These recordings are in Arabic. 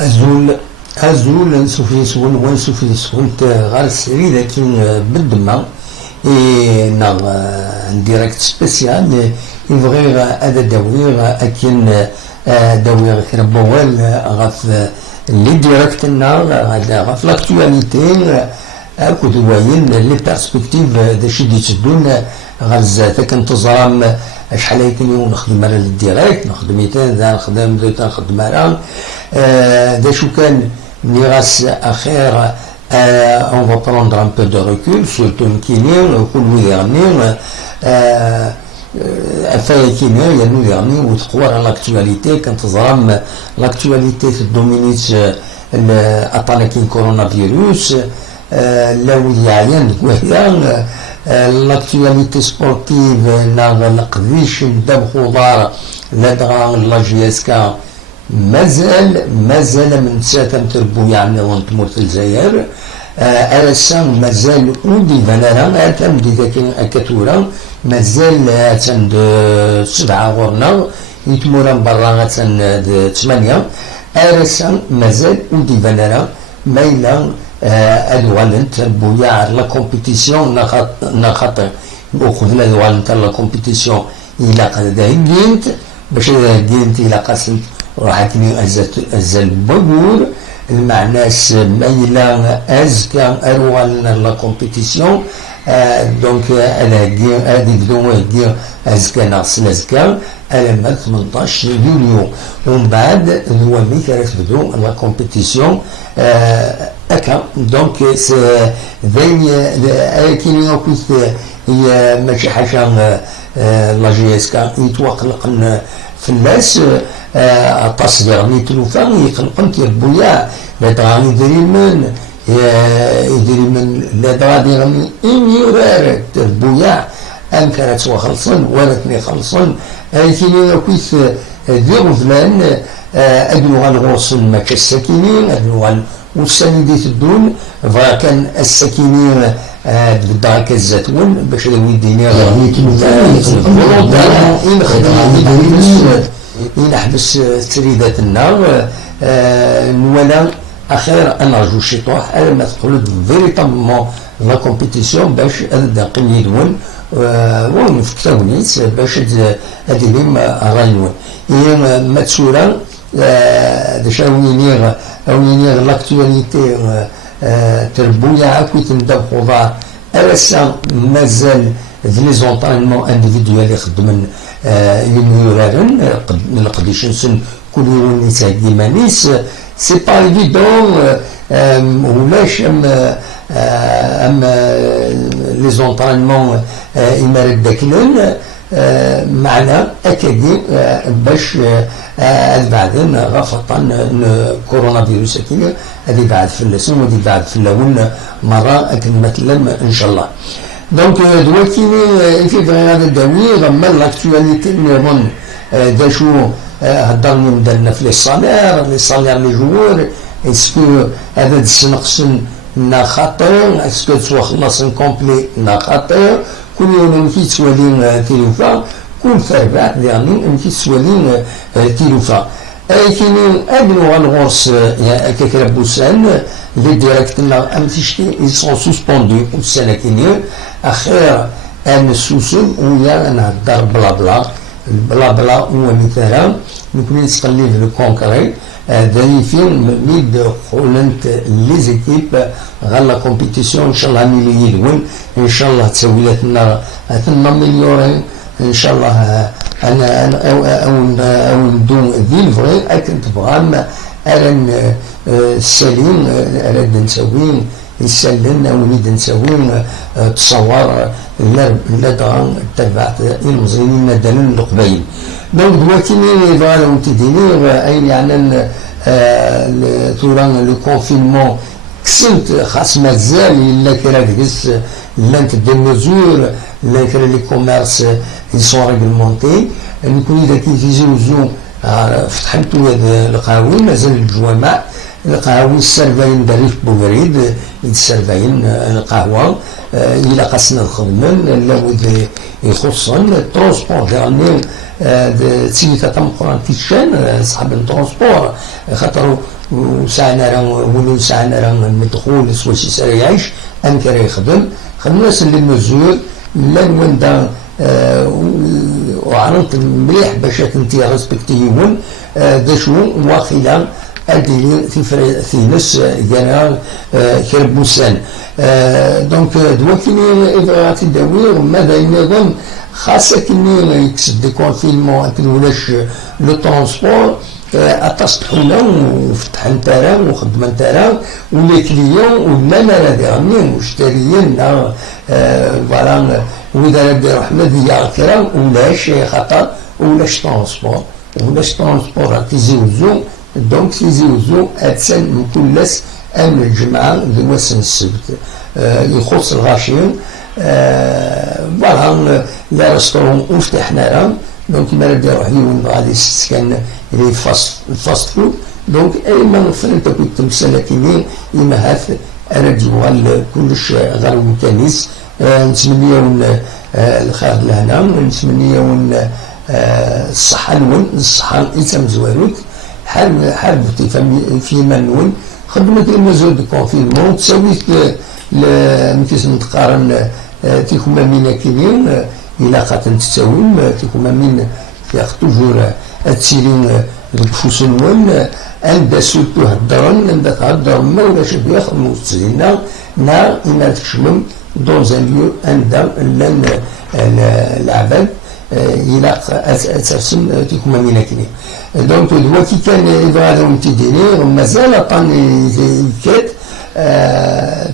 أزول نسوف يسون ونسوف يسون غير السري لكن بالدماء ناغ ديريكت سبيسيال يبغي هذا داوي أكن داوي كربوال غاف لي ديريكت ناغ غاف لاكتواليتي أكد واين لي بيرسبكتيف داشي ديتدون غير زاد كنتظرام شحال يكون نخدم على الديريكت نخدم يتان ذا نخدم ذا نخدم على داشو كان نيغاس أخير on va prendre un peu de recul surtout كينير كل يغني أفاي كينير ينو يغني وتقوى على لاكتواليتي كنتظرام لاكتواليتي دومينيت الأطانكين كورونا فيروس لو يعين وهي l'actualité sportive ناغ القديش نبدا بخضار لدغا لا جي اس كا مازال من ساتم تربو يعني ونتمر في الجزائر أرسان مازال ودي فنانا أتم دي ذاك أكتورا مازال تند 7 غورنا يتمورا برا تند 8 أرسان مازال ودي فنانا مايلا أدوان تربويا لا كومبيتيسيون نخاطر وخذ الأدوان تاع لا كومبيتيسيون إلا قد جينت باش جينت إلا قسمت راح تني أزل بقول المعناس مايلا أزكى أروان لا كومبيتيسيون دونك هذيك دوما أزكى ناقص أزكى ألما 18 يوليو ومن بعد نوامي كانت تبدو لا كومبيتيسيون هكا دونك ذي كيما قلت هي ماشي حاجه لا جي اس كا يتوقلق في الناس التصدير ميتلوفا يقلقن تيربويا لا تغاني يدري من لا تغادي غني يورار تربويا ان كانت خلصن ولا تني خلصن كيما قلت ذي غفلان ادنو غنغوصن ما كالساكنين ادنو والسندي تدون فكان السكينين بدها كالزيتون باش يديني نحبس تريدات النار ولا اخيرا انا جو شي طوح انا ما تقول فيريتابلمون لا كومبيتيسيون باش ابدا قليلون وين في كتابنيت باش اديرهم رايون ما تسورا باش أونينيغ لاكتواليتي تربويا عاكويت نبدا بخضار أرسا مازال لي زونطرينمون انديفيدوال يخدمن يميورارن نقديش نسن كل يوم نتاع ديمانيس سي با ايفيدون ولاش ام لي زونطرينمون يمارد داكلن معنا أكادي باش بعدين غفطا كورونا فيروس كيما هذه بعد في اللسون وهذه بعد في اللون مرة أكن مثلا إن شاء الله دونك دلوقتي في هذا الدوي غما لاكتواليتي نظن داشو هضرنا مدلنا في لي صالير لي جوور اسكو هذا السنقسن نا خاطر اسكو تسوا خلصن كومبلي نا خاطر كل يوم كي تسوالين تيلوفا كل فربع يعني انت تسوالين تيلوفا كاينين ادنو غنغوص كيكربوسان لي ديريكتنا ام تشتي ils sont suspendus السنه كاينين اخير ان سوسن ويا نهضر بلا بلا بلا هو مثلا نكون نتقلب لو كونكري داني فيلم ميد خولنت لي زيكيب غير لا كومبيتيسيون ان شاء الله ملي يدون ان شاء الله تسوي لنا مليورين ان شاء الله انا او ندون ذي الفغي اكن تبغى ارن السليم ارد نسوين يسلمنا وليد نسوين تصور لا دغا تبعت المزينين مدن القبيل دونك دلوقتي ملي فالو تديني اين يعني توران لو كونفينمون كسنت خاص مازال الا كرا كدس لانت دي مزور لا كرا لي كوميرس يسون ريغلمونتي نكون اذا كيزيوزو فتحتو هذا القهاوي مازال الجوامع القهاوي السرباين دريف بوغريد السرباين القهوه الى قصنا الخدمه لا ود يخصن الترونسبور ديالنا تسيتا تمقران تيشان صحاب الترونسبور خاطر وسعنا راه ولو سعنا راه المدخول سوا شي ساري يعيش ان كان يخدم الناس اللي مزور لا نوندا وعرضت مليح باش كنتي ريسبكتيون دا شو واخيلا ادي في ناس جنرال كرب موسان دونك دواكني اذا تداوي ماذا ينظم خاصة كني يكسب دي كونفينمون ولاش لو ترونسبور اتصحونا وفتح نتاعنا وخدمة نتاعنا ولي كليون والمانا راه غامين مشتريين فوالا واذا ربي رحمة ديال كرا ولاش خطر ولاش ترونسبور راه تيزيوزو دونك تيزيوزو اتسن من كلاس ام الجمعة لوسن السبت يخص الغاشيين فوالا لا ريستورون وفتحنا راه دونك ما راه يروح يوم غادي يسكن لي فاست فود دونك ايما فرنت كنت مسلكيني اما هاف انا ديوال كلش غير الكنيس نتمنيون الخير لهنا نتمنيون الصحة نون الصحة إتم زوالوت حاربتي فيما نون خدمت المزود دو كونفينمون تساويت مكيس نتقارن تيكوما مين كيلين إلا قاتل تساويم تيكوما مين فيها توجور تسيرين الكفوس نون عند سوتو هدرن عند تهدر ما ولاش بياخد موتسينا نا إنا تشمم دون ان ليو عند العباد الى ترسم تيكوما مين كيلين دونك دلوقتي كان إذا هذا تيديري مازال طاني كات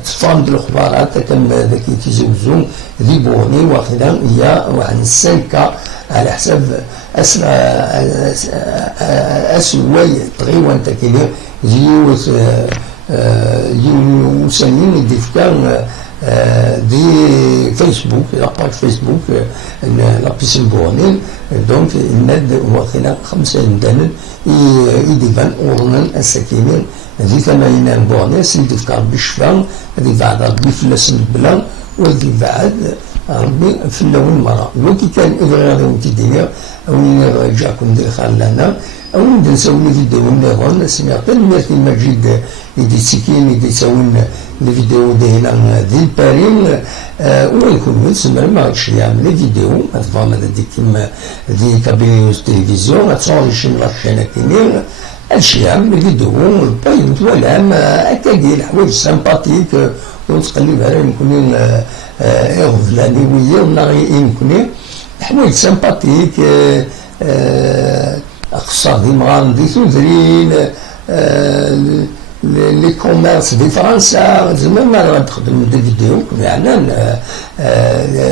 تفهم الاخبارات كم ذاك تيزوزو ذي بورني واخيرا هي واحد السلكه على حساب اسواي تغيوان تاكيني يوث يوسانين دي فكان دي فيسبوك لاباج فيسبوك لابيسين بورني دونك الند واخيرا 5 دنل يديفان اورنان السكينين هذي ثمانين بورني سيدي فكار بشفان هذي بعد ربي فلس البلان وهذي بعد ربي فلاون مرة وكي كان إذا غادي تيدير وين جاكم دير خلانا أو نسوي فيديو نيرون سمعت الميرتي مجيد يدي سكين يدي يسوون الفيديو هنا ديال بارين ويكون يسمى ما غاديش يعمل فيديو تفهم هذا ديك كيما دي كابينيوس تلفزيون غاتشونجي لاشين كاينين هادشي يعمل فيديو الباينت والعام هكا ديال الحوايج سامباتيك وتقلب على يمكن غفلاني ويا ولا يمكن حوايج سامباتيك اقتصادي مغامضي تدرين لي كوميرس دي فرنسا زعما ما غادي تخدم دي فيديو يعني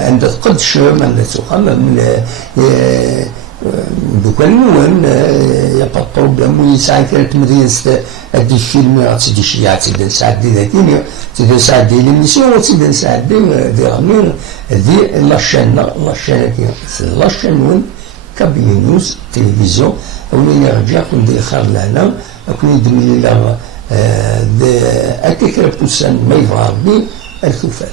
عندها تقدش عندها تخمم دوكا نون يا با بروبليم وي ساعات كانت مدينس هادي الفيلم غاتدي شي تيدير ساعات دي ذاتيني تيدير ساعات ديال ليميسيون وتيدير ساعات دي رامين دي لاشين لاشين نون كابي نيوز تلفزيون وين يرجع كون دير خير لهنا كون يدمي لي هكا كربتو سان ما يبغى ربي الكفات